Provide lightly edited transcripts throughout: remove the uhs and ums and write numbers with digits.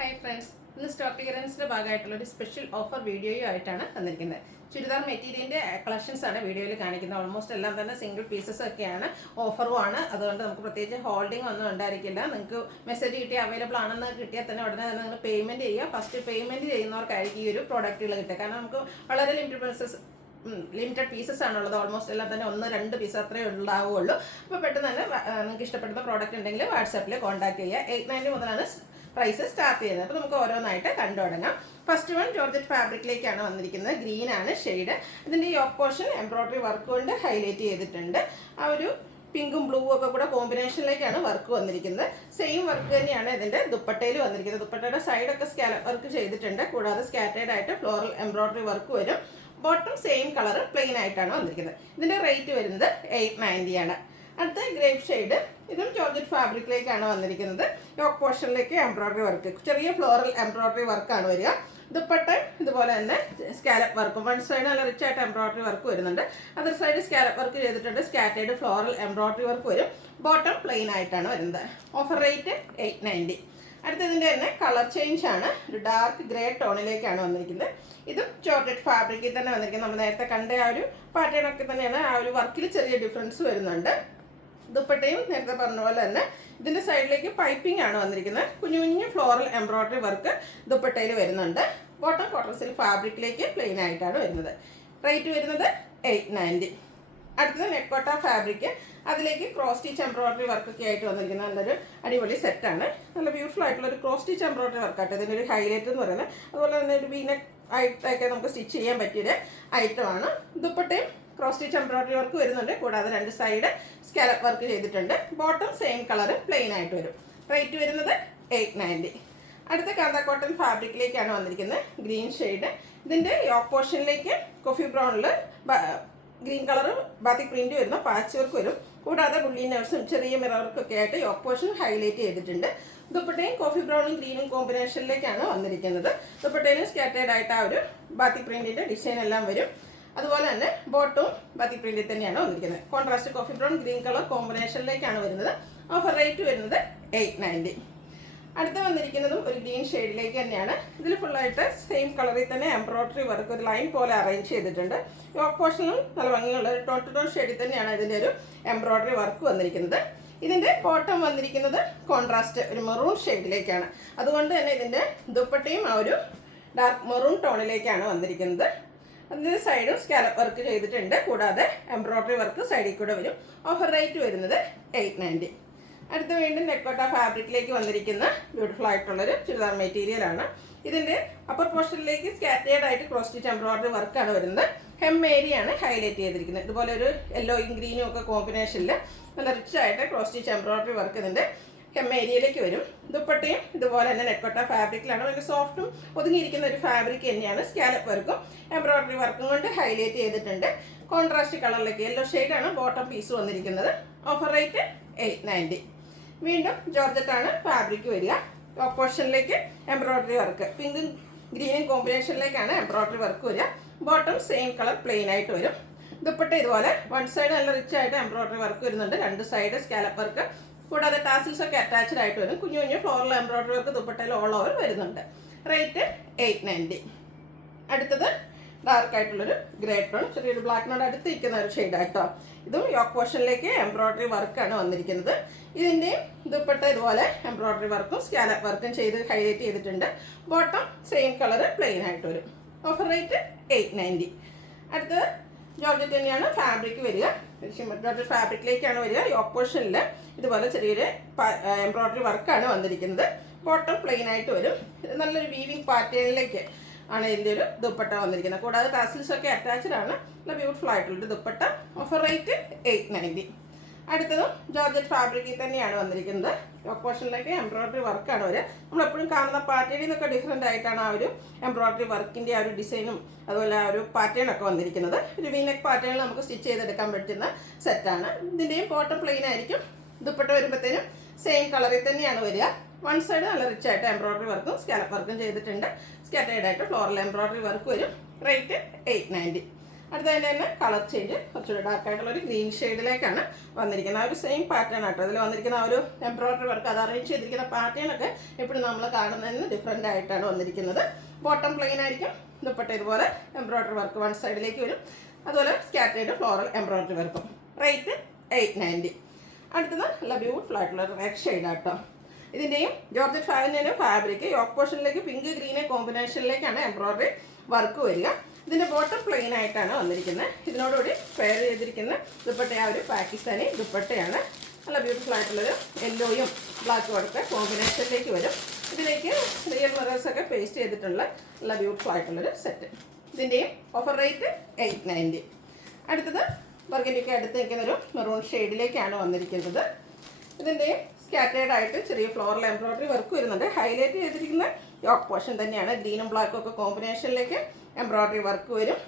Hi friends, ഇന്ന് stock ക്ലിയറൻസിൻ്റെ ഭാഗമായിട്ടുള്ള ഒരു സ്പെഷ്യൽ ഓഫർ വീഡിയോയുമായിട്ടാണ് വന്നിരിക്കുന്നത്. ചുരിദാർ മെറ്റീരിയലിൻ്റെ കളക്ഷൻസ് ആണ് വീഡിയോയിൽ കാണിക്കുന്നത്. ഓൾമോസ്റ്റ് എല്ലാം തന്നെ സിംഗിൾ പീസസ് ഒക്കെയാണ്, ഓഫറുമാണ്. അതുകൊണ്ട് നമുക്ക് പ്രത്യേകിച്ച് ഹോൾഡിംഗ് ഒന്നും ഉണ്ടായിരിക്കില്ല. നിങ്ങൾക്ക് മെസ്സേജ് കിട്ടി അവൈലബിൾ ആണെന്ന് കിട്ടിയാൽ തന്നെ ഉടനെ തന്നെ നിങ്ങൾ പേയ്മെൻറ്റ് ചെയ്യുക. ഫസ്റ്റ് പേയ്മെൻറ്റ് ചെയ്യുന്നവർക്കായിരിക്കും ഈ ഒരു പ്രോഡക്റ്റുകൾ കിട്ടുക. കാരണം നമുക്ക് വളരെ ലിമിറ്റഡ് പീസസ് ആണുള്ളത്. ഓൾമോസ്റ്റ് എല്ലാം തന്നെ 1-2 പീസ് അത്രേ ഉണ്ടാവുകയുള്ളൂ. അപ്പോൾ പെട്ടെന്ന് തന്നെ നിങ്ങൾക്ക് ഇഷ്ടപ്പെടുന്ന പ്രോഡക്റ്റ് ഉണ്ടെങ്കിൽ വാട്സാപ്പിൽ കോൺടാക്ട് ചെയ്യുക. 890 മുതലാണ് പ്രൈസ് സ്റ്റാർട്ട് ചെയ്യുന്നത്. അപ്പോൾ നമുക്ക് ഓരോന്നായിട്ട് കണ്ടു തുടങ്ങാം. ഫസ്റ്റ് വൺ ജോർജറ്റ് ഫാബ്രിക്കിലേക്കാണ് വന്നിരിക്കുന്നത്. ഗ്രീൻ ആണ് ഷെയ്ഡ്. ഇതിൻ്റെ യോക്ക് പോർഷൻ എംബ്രോയ്ഡറി വർക്ക് കൊണ്ട് ഹൈലൈറ്റ് ചെയ്തിട്ടുണ്ട്. ആ ഒരു പിങ്കും ബ്ലൂവും ഒക്കെ കൂടെ കോമ്പിനേഷനിലേക്കാണ് വർക്ക് വന്നിരിക്കുന്നത്. സെയിം വർക്ക് തന്നെയാണ് ഇതിൻ്റെ ദുപ്പട്ടയിൽ വന്നിരിക്കുന്നത്. ദുപ്പട്ടയുടെ സൈഡൊക്കെ സ്കാലപ്പ് വർക്ക് ചെയ്തിട്ടുണ്ട്. കൂടാതെ സ്കാറ്റേഡ് ആയിട്ട് ഫ്ലോറൽ എംബ്രോയ്ഡറി വർക്ക് വരും. ബോട്ടം സെയിം കളർ പ്ലെയിൻ ആയിട്ടാണ് വന്നിരിക്കുന്നത്. ഇതിൻ്റെ റേറ്റ് വരുന്നത് 890 ആണ്. അടുത്ത ഗ്രേപ്പ് ഷെയ്ഡ്, ഇതും ജോർജറ്റ് ഫാബ്രിക്കിലേക്കാണ് വന്നിരിക്കുന്നത്. യോക്ക് പോർഷനിലേക്ക് എംബ്രോയ്ഡറി വർക്ക്, ചെറിയ ഫ്ലോറൽ എംബ്രോയ്ഡറി വർക്കാണ് വരിക. ദുപ്പട്ട ഇതുപോലെ തന്നെ സ്കാലപ്പ് വർക്കും, വൺ സൈഡ് നല്ല റിച്ച് ആയിട്ട് എംബ്രോയ്ഡറി വർക്ക് വരുന്നുണ്ട്. അതർ സൈഡ് സ്കാലപ്പ് വർക്ക് ചെയ്തിട്ടുണ്ട്. സ്കാറ്റേഡ് ഫ്ലോറൽ എംബ്രോയ്ഡറി വർക്ക് വരും. ബോട്ടം പ്ലെയിൻ ആയിട്ടാണ് വരുന്നത്. Offer rate 890. അടുത്തതിൻ്റെ തന്നെ കളർ ചേഞ്ച് ആണ്. ഒരു ഡാർക്ക് ഗ്രേ ടോണിലേക്കാണ് വന്നിരിക്കുന്നത്. ഇതും ജോർജറ്റ് ഫാബ്രിക്കിൽ തന്നെ വന്നിരിക്കുന്നത്. നമ്മൾ നേരത്തെ കണ്ട ആ ഒരു പാറ്റേൺ ഒക്കെ തന്നെയാണ്. ആ ഒരു വർക്കിൽ ചെറിയ ഡിഫറൻസ് വരുന്നുണ്ട്. ദുപ്പട്ടയും നേരത്തെ പറഞ്ഞ പോലെ തന്നെ ഇതിൻ്റെ സൈഡിലേക്ക് പൈപ്പിംഗ് ആണ് വന്നിരിക്കുന്നത്. കുഞ്ഞു കുഞ്ഞു ഫ്ലോറൽ എംബ്രോയ്ഡറി വർക്ക് ദുപ്പട്ടയിൽ വരുന്നുണ്ട്. ബോട്ടം കോട്ടൺ സിൽക്ക് ഫാബ്രിക്കിലേക്ക് പ്ലെയിൻ ആയിട്ടാണ് വരുന്നത്. റേറ്റ് വരുന്നത് 890. അടുത്തത് നെക്കോട്ട ഫാബ്രിക്, അതിലേക്ക് ക്രോസ് സ്റ്റിച്ച് എംബ്രോയ്ഡറി വർക്കൊക്കെ ആയിട്ട് വന്നിരിക്കുന്ന നല്ലൊരു അടിപൊളി സെറ്റാണ്. നല്ല ബ്യൂട്ടിഫുൾ ആയിട്ടുള്ള ഒരു ക്രോസ് സ്റ്റിച്ച് എംബ്രോയ്ഡറി വർക്കായിട്ട് ഇതിൻ്റെ ഒരു ഹൈലൈറ്റ് എന്ന് പറയുന്നത്. അതുപോലെ തന്നെ ഒരു വീനെക്ക് ആയിട്ടൊക്കെ നമുക്ക് സ്റ്റിച്ച് ചെയ്യാൻ പറ്റിയൊരു ഐറ്റമാണ്. ദുപ്പട്ടയും ക്രോസ് സ്റ്റിച്ച് എംബ്രോയ്ഡറി വർക്ക് വരുന്നുണ്ട്. കൂടാതെ 2 സൈഡ് സ്കാലപ്പ് വർക്ക് ചെയ്തിട്ടുണ്ട്. ബോട്ടം സെയിം കളർ പ്ലെയിൻ ആയിട്ട് വരും. റേറ്റ് വരുന്നത് 890. അടുത്ത കാന്ത കോട്ടൺ ഫാബ്രിക്കിലേക്കാണ് വന്നിരിക്കുന്നത്. Green shade. ഇതിൻ്റെ യോക്ക് പോർഷനിലേക്ക് കോഫി ബ്രൗണിൽ ഗ്രീൻ കളർ ബാത്തിക് പ്രിന്റ് വരുന്ന പാച്ച് വർക്ക് വരും. കൂടാതെ ബുള്ളി നട്ട്സും ചെറിയ മിറർ വർക്കൊക്കെ ആയിട്ട് യോക്ക് പോർഷൻ ഹൈലൈറ്റ് ചെയ്തിട്ടുണ്ട്. ദുപ്പട്ടയും കോഫി ബ്രൗണും ഗ്രീനും കോമ്പിനേഷനിലേക്കാണ് വന്നിരിക്കുന്നത്. ദുപ്പട്ടയിലും സ്കാറ്റേഡ് ആയിട്ട് ആ ഒരു ബാത്തിക് പ്രിന്റിൻ്റെ ഡിസൈൻ എല്ലാം വരും. അതുപോലെ തന്നെ ബോട്ടവും ബാത്തിക് പ്രിന്റിൽ തന്നെയാണ് വന്നിരിക്കുന്നത്. Contrast coffee brown green colour കോമ്പിനേഷനിലേക്കാണ് വരുന്നത്. ഓഫർ റേറ്റ് വരുന്നത് 890. അടുത്ത് വന്നിരിക്കുന്നതും ഒരു ഗ്രീൻ ഷെയ്ഡിലേക്ക് തന്നെയാണ്. ഇതിൽ ഫുള്ളായിട്ട് സെയിം കളറിൽ തന്നെ എംബ്രോയ്ഡറി വർക്ക് ഒരു ലൈൻ പോലെ അറേഞ്ച് ചെയ്തിട്ടുണ്ട്. യോക്ക് പോർഷനും നല്ല ഭംഗിയുള്ള ഒരു ടോൺ ടു ടോൺ ഷെയ്ഡിൽ തന്നെയാണ് ഇതിൻ്റെ ഒരു എംബ്രോയ്ഡറി വർക്ക് വന്നിരിക്കുന്നത്. ഇതിൻ്റെ ബോട്ടം വന്നിരിക്കുന്നത് കോൺട്രാസ്റ്റ് ഒരു മെറൂൺ ഷെയ്ഡിലേക്കാണ്. അതുകൊണ്ട് തന്നെ ഇതിൻ്റെ ദുപ്പട്ടയും ആ ഒരു ഡാർക്ക് മെറൂൺ ടോണിലേക്കാണ് വന്നിരിക്കുന്നത്. അതിൻ്റെ സൈഡും സ്കാലപ്പ് വർക്ക് ചെയ്തിട്ടുണ്ട്. കൂടാതെ എംബ്രോയ്ഡറി വർക്ക് സൈഡിൽ കൂടെ വരും. ഓഫർ റേറ്റ് വരുന്നത് 890. അടുത്ത വീണ്ടും നെക്കോട്ട ഫാബ്രിക്കിലേക്ക് വന്നിരിക്കുന്ന ബ്യൂട്ടിഫുൾ ആയിട്ടുള്ളൊരു ചുരിദാർ മെറ്റീരിയലാണ്. ഇതിൻ്റെ അപ്പർ പോർഷനിലേക്ക് സ്കാറ്റേഡ് ആയിട്ട് ക്രോസ് സ്റ്റിച്ച് എംബ്രോയ്ഡറി വർക്കാണ് വരുന്നത്. ഹെം ഏരിയയാണ് ഹൈലൈറ്റ് ചെയ്തിരിക്കുന്നത്. ഇതുപോലെ ഒരു യെല്ലോയും ഗ്രീനും ഒക്കെ കോമ്പിനേഷനിൽ നല്ല റിച്ച് ആയിട്ട് ക്രോസ് സ്റ്റിച്ച് എംബ്രോയ്ഡറി വർക്ക് ഇതിൻ്റെ ഹെം ഏരിയയിലേക്ക് വരും. ദുപ്പട്ടയും ഇതുപോലെ തന്നെ നെക്കോട്ട ഫാബ്രിക്കിലാണ്. വളരെ സോഫ്റ്റും ഒതുങ്ങിയിരിക്കുന്ന ഒരു ഫാബ്രിക് തന്നെയാണ്. സ്കാലപ്പ് വർക്കും എംബ്രോയ്ഡറി വർക്കും കൊണ്ട് ഹൈലൈറ്റ് ചെയ്തിട്ടുണ്ട്. കോൺട്രാസ്റ്റ് കളറിലേക്ക് യെല്ലോ ഷെയ്ഡാണ് ബോട്ടം പീസ് വന്നിരിക്കുന്നത്. Offer rate 890. വീണ്ടും ജോർജറ്റാണ് ഫാബ്രിക് വരിക. ടോപ്പ് പോർഷനിലേക്ക് എംബ്രോയ്ഡറി വർക്ക് പിങ്കും ഗ്രീനും കോമ്പിനേഷനിലേക്കാണ് എംബ്രോയ്ഡറി വർക്ക് വരിക. ബോട്ടം സെയിം കളർ പ്ലെയിൻ ആയിട്ട് വരും. ദുപ്പട്ട ഇതുപോലെ വൺ സൈഡ് നല്ല റിച്ച് ആയിട്ട് എംബ്രോയ്ഡറി വർക്ക് വരുന്നുണ്ട്. 2 സൈഡ് സ്കാലപ്പ് വർക്ക്, കൂടാതെ ടാസിൽസ് ഒക്കെ അറ്റാച്ച്ഡ് ആയിട്ട് വരും. കുഞ്ഞു കുഞ്ഞു ഫ്ലോറൽ എംബ്രോയ്ഡറി വർക്ക് ദുപ്പട്ടയിൽ ഓൾ ഓവർ വരുന്നുണ്ട്. റേറ്റ് 890. അടുത്തത് ഡാർക്ക് ആയിട്ടുള്ളൊരു ഗ്രേ ടോൺ, ചെറിയൊരു ബ്ലാക്കിനോട് അടുത്ത് നിൽക്കുന്ന ഒരു ഷെയ്ഡായിട്ടോ. ഇതും യോക്ക് പോർഷനിലേക്ക് എംബ്രോയ്ഡറി വർക്കാണ് വന്നിരിക്കുന്നത്. ഇതിൻ്റെയും ദുപ്പട്ട ഇതുപോലെ എംബ്രോയ്ഡറി വർക്കും സ്കാലപ്പ് വർക്കും ചെയ്ത് ഹൈലൈറ്റ് ചെയ്തിട്ടുണ്ട്. ബോട്ടം സെയിം കളർ പ്ലെയിൻ ആയിട്ട് വരും. Offer rate 890. അടുത്തത് ജോർജറ്റ് തന്നെയാണ് ഫാബ്രിക് വരിക. ജോർജറ്റ് ഫാബ്രിക്കിലേക്കാണ് വരിക. യോക്ക് പോർഷനിൽ ഇതുപോലെ ചെറിയൊരു എംബ്രോയ്ഡറി വർക്കാണ് വന്നിരിക്കുന്നത്. ബോട്ടം പ്ലെയിൻ ആയിട്ട് വരും. നല്ലൊരു വീവിങ് പാറ്റേണിലേക്ക് ആണ് ഇതിൻ്റെ ഒരു ദുപ്പട്ട വന്നിരിക്കുന്നത്. കൂടാതെ ടാസിൽസ് ഒക്കെ അറ്റാച്ച്ഡ് ആണ്. നല്ല ബ്യൂട്ടിഫുൾ ആയിട്ടുള്ളൊരു ദുപ്പട്ട. Offer rate 890. അടുത്തതും ജോർജറ്റ് ഫാബ്രിക്കിൽ തന്നെയാണ് വന്നിരിക്കുന്നത്. യോക്ക് പോർഷനിലേക്ക് എംബ്രോയ്ഡറി വർക്കാണ് വരിക. നമ്മളെപ്പോഴും കാണുന്ന പാറ്റേണിൽ നിന്നൊക്കെ ഡിഫറെൻ്റ് ആയിട്ടാണ് ആ ഒരു എംബ്രോയ്ഡറി വർക്കിൻ്റെ ആ ഒരു ഡിസൈനും അതുപോലെ ആ ഒരു പാറ്റേണൊക്കെ വന്നിരിക്കുന്നത്. ഒരു വീനെക്ക് പാറ്റേണിൽ നമുക്ക് സ്റ്റിച്ച് ചെയ്തെടുക്കാൻ പറ്റുന്ന സെറ്റാണ്. ഇതിൻ്റെയും ബോട്ടം പ്ലെയിൻ ആയിരിക്കും. ദുപ്പട്ട വരുമ്പോഴത്തേനും സെയിം കളറിൽ തന്നെയാണ് വരിക. വൺ സൈഡ് നല്ല റിച്ച് ആയിട്ട് എംബ്രോയ്ഡറി വർക്കും സ്കാലപ്പ് വർക്കും ചെയ്തിട്ടുണ്ട്. സ്കാറ്റേഡ് ആയിട്ട് ഫ്ലോറൽ എംബ്രോയ്ഡറി വർക്ക് വരും. റേറ്റ് 890. അടുത്തതിൻ്റെ തന്നെ കളർ ചേഞ്ച് കുറച്ചുകൂടി ഡാർക്കായിട്ടുള്ളൊരു ഗ്രീൻ ഷെയ്ഡിലേക്കാണ് വന്നിരിക്കുന്നത്. ആ ഒരു സെയിം പാറ്റേൺ ആട്ടോ അതിൽ വന്നിരിക്കുന്ന ആ ഒരു എംബ്രോയ്ഡറി വർക്ക്, അത് അറേഞ്ച് ചെയ്തിരിക്കുന്ന പാറ്റേണൊക്കെ എപ്പോഴും നമ്മൾ കാണുന്നതിന് ഡിഫറെൻ്റ് ആയിട്ടാണ് വന്നിരിക്കുന്നത്. ബോട്ടം പ്ലെയിൻ ആയിരിക്കും, ദുപ്പട്ട ഇതുപോലെ എംബ്രോയ്ഡറി വർക്ക് വൺ സൈഡിലേക്ക് വരും, അതുപോലെ സ്കാറ്റേഡ് ഫ്ലോറൽ എംബ്രോയ്ഡറി വർക്കും. റേറ്റ് 890. അടുത്തത് നല്ല ബ്യൂട്ടിഫുൾ ആയിട്ടുള്ള റെഡ് ഷെയ്ഡാട്ടോ. ഇതിൻ്റെയും ജോർജറ്റ് ഫാബ്രിക്കിൻ്റെ ഫാബ്രിക് യോക്ക് പോർഷനിലേക്ക് പിങ്ക് ഗ്രീന് കോമ്പിനേഷനിലേക്കാണ് എംബ്രോയ്ഡറി വർക്ക് വരിക. ഇതിൻ്റെ ബോട്ടം പ്ലെയിൻ ആയിട്ടാണ് വന്നിരിക്കുന്നത്. ഇതിനോടുകൂടി പെയർ ചെയ്തിരിക്കുന്ന ദുപ്പട്ട ആ ഒരു പാകിസ്ഥാനി ദുപ്പട്ടയാണ്. നല്ല ബ്യൂട്ടിഫുൾ ആയിട്ടുള്ളൊരു യെല്ലോയും ബ്ലാക്കും ഒക്കെ കോമ്പിനേഷനിലേക്ക് വരും. ഇതിലേക്ക് റിയൽ മിറേഴ്സൊക്കെ പേസ്റ്റ് ചെയ്തിട്ടുള്ള നല്ല ബ്യൂട്ടിഫുൾ ആയിട്ടുള്ളൊരു സെറ്റ്. ഇതിൻ്റെയും ഓഫർ റേറ്റ് 890. അടുത്തത് ബർഗൻഡിക്ക് അടുത്ത് നിൽക്കുന്നൊരു മെറൂൺ ഷെയ്ഡിലേക്കാണ് വന്നിരിക്കുന്നത്. ഇതിൻ്റെയും സ്കാറ്റേഡ് ആയിട്ട് ചെറിയ ഫ്ലോറൽ എംബ്രോയ്ഡറി വർക്ക് വരുന്നുണ്ട്. ഹൈലൈറ്റ് ചെയ്തിരിക്കുന്ന യോക്ക് പോർഷൻ തന്നെയാണ്. ഗ്രീനും ബ്ലാക്കും ഒക്കെ കോമ്പിനേഷനിലേക്ക് എംബ്രോയ്ഡറി വർക്ക് വരും.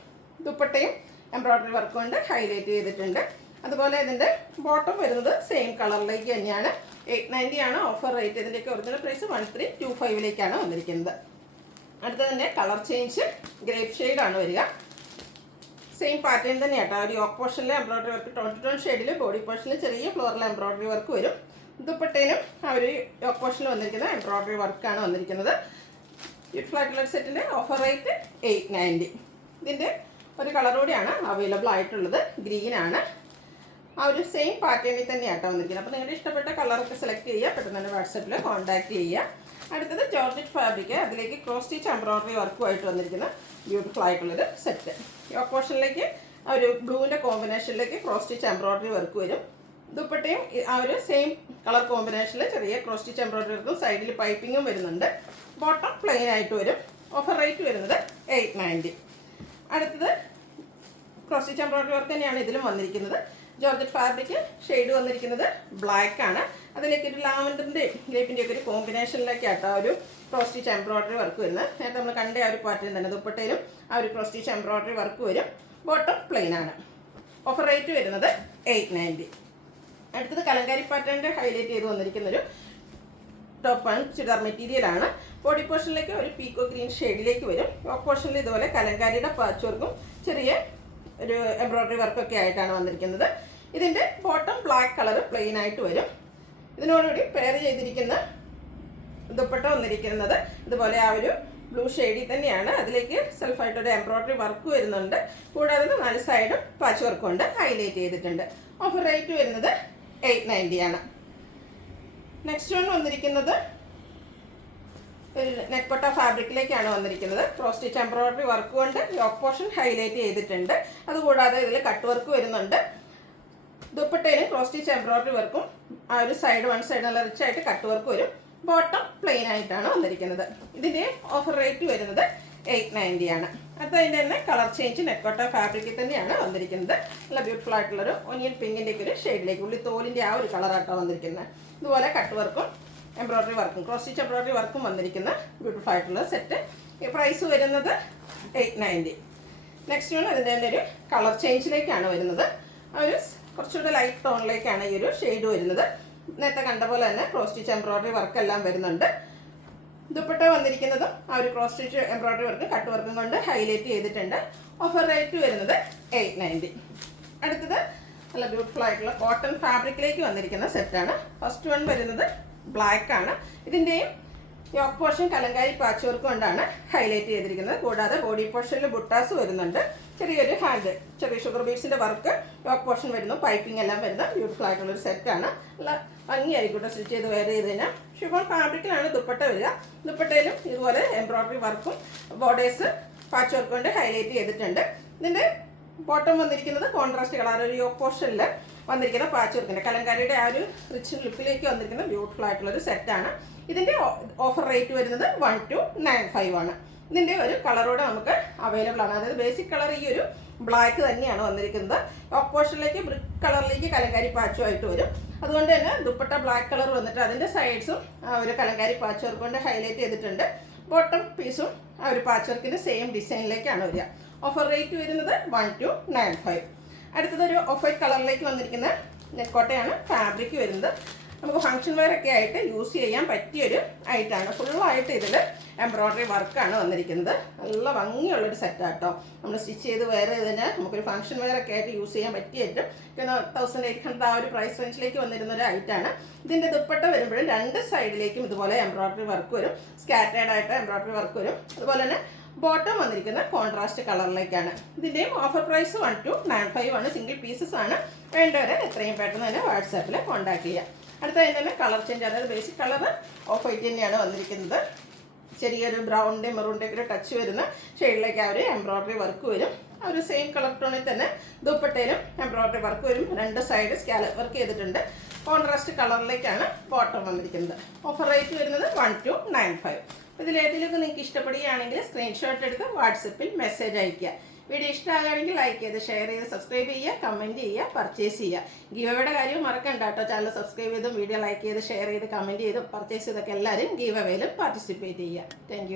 ദുപ്പട്ടയും എംബ്രോയ്ഡറി വർക്ക് കൊണ്ട് ഹൈലൈറ്റ് ചെയ്തിട്ടുണ്ട്. അതുപോലെ ഇതിൻ്റെ ബോട്ടം വരുന്നത് സെയിം കളറിലേക്ക് തന്നെയാണ്. 890 ആണ് ഓഫർ റേറ്റ്. ഇതിൻ്റെയൊക്കെ ഒറിജിനൽ പ്രൈസ് 1325 വന്നിരിക്കുന്നത്. അടുത്തതിൻ്റെ കളർ ചേഞ്ച് ഗ്രേപ്പ് ഷെയ്ഡാണ് വരിക. സെയിം പാറ്റേൺ തന്നെയാട്ടോ. ഒരു യോക്ക് പോർഷനിലെ എംബ്രോയ്ഡറി വർക്ക് ടോൺ ഷെയ്ഡിൽ, ബോഡി പോർഷനിൽ ചെറിയ ഫ്ലോറൽ എംബ്രോയ്ഡറി വർക്ക് വരും. ദുപ്പട്ടയിലും ആ ഒരു യോക്ക് പോർഷനിൽ വന്നിരിക്കുന്ന എംബ്രോയ്ഡറി വർക്കാണ് വന്നിരിക്കുന്നത്. ബ്യൂട്ടിഫുൾ ആയിട്ടുള്ള സെറ്റിൻ്റെ ഓഫർ റേറ്റ് 890. ഇതിൻ്റെ ഒരു കളർ കൂടിയാണ് അവൈലബിൾ ആയിട്ടുള്ളത്, ഗ്രീനാണ്. ആ ഒരു സെയിം പാറ്റേണിൽ തന്നെയാട്ടോ വന്നിരിക്കുന്നത്. അപ്പോൾ നിങ്ങളുടെ ഇഷ്ടപ്പെട്ട കളറൊക്കെ സെലക്ട് ചെയ്യുക, പെട്ടെന്ന് തന്നെ വാട്സപ്പിൽ കോൺടാക്ട് ചെയ്യുക. അടുത്തത് ജോർജറ്റ് ഫാബ്രിക്, അതിലേക്ക് ക്രോസ് സ്റ്റിച്ച് എംബ്രോയ്ഡറി വർക്കുമായിട്ട് വന്നിരിക്കുന്ന ബ്യൂട്ടിഫുൾ ആയിട്ടുള്ളൊരു സെറ്റ്. യോക്ക് പോർഷനിലേക്ക് ആ ഒരു ബ്ലൂവിൻ്റെ കോമ്പിനേഷനിലേക്ക് ക്രോസ് സ്റ്റിച്ച് എംബ്രോയ്ഡറി വർക്ക് വരും. ദുപ്പട്ടയും ആ ഒരു സെയിം കളർ കോമ്പിനേഷനിൽ ചെറിയ ക്രോസ് സ്റ്റിച്ച് എംബ്രോയ്ഡറി വർക്കും സൈഡിൽ പൈപ്പിങ്ങും വരുന്നുണ്ട്. ബോട്ടം പ്ലെയിൻ ആയിട്ട് വരും. ഓഫർ റേറ്റ് വരുന്നത് 890. അടുത്തത് ക്രോസ് സ്റ്റിച്ച് എംബ്രോയ്ഡറി വർക്ക് തന്നെയാണ് ഇതിലും വന്നിരിക്കുന്നത്. ജോർജറ്റ് ഫാബ്രിക് ഷെയ്ഡ് വന്നിരിക്കുന്നത് ബ്ലാക്ക് ആണ്. അതിലേക്ക് ഒരു ലാവൻഡറിൻ്റെയും ഗ്രേപ്പിൻ്റെയും ഒക്കെ ഒരു കോമ്പിനേഷനിലേക്കാട്ടോ ഒരു ക്രോസ് സ്റ്റിച്ച് എംബ്രോയ്ഡറി വർക്ക് വരുന്നത്. നേരത്തെ നമ്മൾ കണ്ട ആ ഒരു പാറ്റേൺ തന്നെ ദുപ്പട്ടയിലും ആ ഒരു ക്രോസ് സ്റ്റിച്ച് എംബ്രോയ്ഡറി വർക്ക് വരും. ബോട്ടം പ്ലെയിൻ ആണ്. ഓഫർ റേറ്റ് വരുന്നത് 890. അടുത്തത് കലങ്കാരി പാറ്റേണിൻ്റെ ഹൈലൈറ്റ് ചെയ്ത് വന്നിരിക്കുന്നൊരു ടോപ്പ് ആൻഡ് ചുരിദാർ മെറ്റീരിയലാണ്. ബോഡി പോർഷനിലേക്ക് ഒരു പീക്കോ ഗ്രീൻ ഷെയ്ഡിലേക്ക് വരും. ടോപ്പ് പോർഷനിൽ ഇതുപോലെ കലങ്കാരിയുടെ പാച്ച് വർക്കും ചെറിയ ഒരു എംബ്രോയ്ഡറി വർക്കൊക്കെ ആയിട്ടാണ് വന്നിരിക്കുന്നത്. ഇതിൻ്റെ ബോട്ടം ബ്ലാക്ക് കളർ പ്ലെയിൻ ആയിട്ട് വരും. ഇതിനോടുകൂടി പെയർ ചെയ്തിരിക്കുന്ന ദുപ്പട്ട വന്നിരിക്കുന്നത് ഇതുപോലെ ആ ഒരു ബ്ലൂ ഷെയ്ഡിൽ തന്നെയാണ്. അതിലേക്ക് സെൽഫായിട്ടൊരു എംബ്രോയ്ഡറി വർക്ക് വരുന്നുണ്ട്. കൂടാതെ 4 സൈഡും പാച്ച് വർക്കും കൊണ്ട് ഹൈലൈറ്റ് ചെയ്തിട്ടുണ്ട്. ഓഫർ റേറ്റ് വരുന്നത് 890 ആണ്. നെക്സ്റ്റ് വൺ വന്നിരിക്കുന്നത് ഒരു നെറ്റ്പട്ട ഫാബ്രിക്കിലേക്കാണ് വന്നിരിക്കുന്നത്. ക്രോസ് സ്റ്റിച്ച് എംബ്രോയ്ഡറി വർക്ക് കൊണ്ട് യോക്ക് പോർഷൻ ഹൈലൈറ്റ് ചെയ്തിട്ടുണ്ട്. അതുകൂടാതെ ഇതിൽ കട്ട് വർക്ക് വരുന്നുണ്ട്. ദുപ്പട്ടയിലും ക്രോസ് സ്റ്റിച്ച് എംബ്രോയ്ഡറി വർക്കും ആ ഒരു സൈഡ് വൺ സൈഡ് നല്ല റിച്ച് ആയിട്ട് കട്ട് വർക്ക് വരും. ബോട്ടം പ്ലെയിൻ ആയിട്ടാണ് വന്നിരിക്കുന്നത്. ഇതിൻ്റെ ഓഫർ റേറ്റ് വരുന്നത് 890 ആണ്. അടുത്തതിൻ്റെ തന്നെ കളർ ചേഞ്ച് നെറ്റ്പട്ട ഫാബ്രിക്കിൽ തന്നെയാണ് വന്നിരിക്കുന്നത്. നല്ല ബ്യൂട്ടിഫുൾ ആയിട്ടുള്ളൊരു ഒനിയൻ പിങ്കിൻ്റെ ഒക്കെ ഒരു ഷെയ്ഡിലേക്ക് ഉള്ളി തോലിൻ്റെ ആ ഒരു കളറായിട്ടാണ് വന്നിരിക്കുന്നത്. ഇതുപോലെ കട്ട് വർക്കും എംബ്രോയ്ഡറി വർക്കും ക്രോസ് സ്റ്റിച്ച് എംബ്രോയ്ഡറി വർക്കും വന്നിരിക്കുന്ന ബ്യൂട്ടിഫുൾ ആയിട്ടുള്ള സെറ്റ്. പ്രൈസ് വരുന്നത് 890. നെക്സ്റ്റ് വൺ അതിൻ്റെ തന്നെ ഒരു കളർ ചേഞ്ചിലേക്കാണ് വരുന്നത്. ആ ഒരു കുറച്ചുകൂടെ ലൈറ്റ് ടോണിലേക്കാണ് ഈ ഒരു ഷെയ്ഡ് വരുന്നത്. നേരത്തെ കണ്ട പോലെ തന്നെ ക്രോസ് സ്റ്റിച്ച് എംബ്രോയ്ഡറി വർക്കെല്ലാം വരുന്നുണ്ട്. ദുപ്പട്ട വന്നിരിക്കുന്നതും ആ ഒരു ക്രോസ് സ്റ്റിച്ച് എംബ്രോയ്ഡറി വർക്കും കട്ട് വർക്കും കൊണ്ട് ഹൈലൈറ്റ് ചെയ്തിട്ടുണ്ട്. ഓഫർ റേറ്റ് വരുന്നത് 890. അടുത്തത് നല്ല ബ്യൂട്ടിഫുൾ ആയിട്ടുള്ള കോട്ടൺ ഫാബ്രിക്കിലേക്ക് വന്നിരിക്കുന്ന സെറ്റാണ്. ഫസ്റ്റ് വൺ വരുന്നത് ബ്ലാക്ക് ആണ്. ഇതിൻ്റെയും yoke portion kalamkari patch work കൊണ്ടാണ് ഹൈലൈറ്റ് ചെയ്തിരിക്കുന്നത്. കൂടാതെ ബോഡി പോർഷനിൽ ബുട്ടാസ് വരുന്നുണ്ട്. ചെറിയൊരു ഹാൻഡ് ചെറിയ ഷുഗർ ബീഡ്സിൻ്റെ വർക്ക് യോക്ക് പോർഷൻ വരുന്നു. പൈപ്പിംഗ് എല്ലാം വരുന്ന ബ്യൂട്ടിഫുൾ ആയിട്ടുള്ളൊരു സെറ്റാണ്. നല്ല ഭംഗിയായിരിക്കും സ്റ്റിച്ച് ചെയ്ത് വെയർ ചെയ്ത് കഴിഞ്ഞാൽ. ഷിഫോൺ ഫാബ്രിക്കിലാണ് ദുപ്പട്ട വരിക. ദുപ്പട്ടയിലും ഇതുപോലെ എംബ്രോയ്ഡറി വർക്കും ബോർഡേഴ്സ് പാച്ച് വർക്ക് കൊണ്ട് ഹൈലൈറ്റ് ചെയ്തിട്ടുണ്ട്. ഇതിൻ്റെ ബോട്ടം വന്നിരിക്കുന്നത് കോൺട്രാസ്റ്റ് കളർ ഒരു യോക്ക് പോർഷനിൽ വന്നിരിക്കുന്ന പാച്ച് വർക്കിൻ്റെ കലങ്കാരിയുടെ ആ ഒരു റിച്ച് ലുക്കിലേക്ക് വന്നിരിക്കുന്ന ബ്യൂട്ടിഫുൾ ആയിട്ടുള്ളൊരു സെറ്റാണ്. ഇതിൻ്റെ ഓഫർ റേറ്റ് വരുന്നത് 1295 ആണ്. ഇതിൻ്റെ ഒരു കളറോടെ നമുക്ക് അവൈലബിൾ ആണ്. അതായത് ബേസിക് കളർ ഈ ഒരു ബ്ലാക്ക് തന്നെയാണ് വന്നിരിക്കുന്നത്. യോക്ക് പോർഷനിലേക്ക് ബ്രിക്ക് കളറിലേക്ക് കലങ്കാരി പാച്ചുമായിട്ട് വരും. അതുകൊണ്ട് തന്നെ ദുപ്പട്ട ബ്ലാക്ക് കളർ വന്നിട്ട് അതിൻ്റെ സൈഡ്സും ഒരു കലങ്കാരി പാച്ച് വർക്ക് കൊണ്ട് ഹൈലൈറ്റ് ചെയ്തിട്ടുണ്ട്. ബോട്ടം പീസും ആ ഒരു പാച്ച് വർക്കിൻ്റെ സെയിം ഡിസൈനിലേക്കാണ് വരിക. ഓഫർ റേറ്റ് വരുന്നത് 1295. അടുത്തതൊരു ഓഫ് വൈറ്റ് കളറിലേക്ക് വന്നിരിക്കുന്ന നെറ്റ്കോട്ടയാണ് ഫാബ്രിക് വരുന്നത്. നമുക്ക് ഫംഗ്ഷൻ വെയർ ഒക്കെ ആയിട്ട് യൂസ് ചെയ്യാൻ പറ്റിയൊരു ഐറ്റമാണ്. ഫുള്ളായിട്ട് ഇതിൽ എംബ്രോയ്ഡറി വർക്കാണ് വന്നിരിക്കുന്നത്. നല്ല ഭംഗിയുള്ളൊരു സെറ്റാണ് കേട്ടോ. നമ്മൾ സ്റ്റിച്ച് ചെയ്ത് വേറെ ഇതിന് നമുക്കൊരു ഫംഗ്ഷൻ വെയർ ഒക്കെ ആയിട്ട് യൂസ് ചെയ്യാൻ പറ്റിയിട്ട് 1800 ആ ഒരു പ്രൈസ് റേഞ്ചിലേക്ക് വന്നിരുന്ന ഒരു ഐറ്റാണ്. ഇതിൻ്റെ ദുപ്പട്ട വരുമ്പോഴും രണ്ട് സൈഡിലേക്കും ഇതുപോലെ എംബ്രോയ്ഡറി വർക്ക് വരും, സ്കാറ്റേഡ് ആയിട്ട് എംബ്രോയ്ഡറി വർക്ക് വരും. അതുപോലെ തന്നെ ബോട്ടം വന്നിരിക്കുന്ന കോൺട്രാസ്റ്റ് കളറിലേക്കാണ്. ഇതിൻ്റെയും ഓഫർ പ്രൈസ് 1295 ആണ്. സിംഗിൾ പീസസ് ആണ്. വേണ്ടവരെ എത്രയും പെട്ടെന്ന് തന്നെ വാട്സാപ്പിൽ കോൺടാക്ട് ചെയ്യാം. അടുത്തതിന് തന്നെ കളർ ചേഞ്ച്, അതായത് ബേസിക് കളർ ഓഫ് വൈറ്റ് തന്നെയാണ് വന്നിരിക്കുന്നത്. ചെറിയൊരു ബ്രൗണിൻ്റെ മെറൂണിൻ്റെ ഒക്കെ ടച്ച് വരുന്ന ഷെയ്ഡിലേക്ക് ആ ഒരു എംബ്രോയ്ഡറി വർക്ക് വരും. ആ ഒരു സെയിം കളർ ടോണിൽ തന്നെ ദുപ്പട്ടയിലും എംബ്രോയ്ഡറി വർക്ക് വരും. രണ്ട് സൈഡ് സ്കാലപ്പ് വർക്ക് ചെയ്തിട്ടുണ്ട്. കോൺട്രാസ്റ്റ് കളറിലേക്കാണ് ബോട്ടം വന്നിരിക്കുന്നത്. ഓഫർ റേറ്റ് വരുന്നത് 1295. ഇതിലേതിലൊക്കെ നിങ്ങൾക്ക് ഇഷ്ടപ്പെടുകയാണെങ്കിൽ സ്ക്രീൻഷോട്ട് എടുത്ത് വാട്സപ്പിൽ മെസ്സേജ് അയയ്ക്കുക. വീഡിയോ ഇഷ്ടമാകുകയാണെങ്കിൽ ലൈക്ക് ചെയ്ത് ഷെയർ ചെയ്ത് സബ്സ്ക്രൈബ് ചെയ്യുക, കമൻറ്റ് ചെയ്യുക, പർച്ചേസ് ചെയ്യുക. ഗീവയുടെ കാര്യം മറക്കണ്ട കേട്ടോ. ചാനൽ സബ്സ്ക്രൈബ് ചെയ്തും വീഡിയോ ലൈക്ക് ചെയ്ത് ഷെയർ ചെയ്ത് കമൻറ്റ് ചെയ്തും പർച്ചേസ് ചെയ്തൊക്കെ എല്ലാവരും ഗീവ് അവേയിലും പാർട്ടിസിപ്പേറ്റ് ചെയ്യുക. താങ്ക്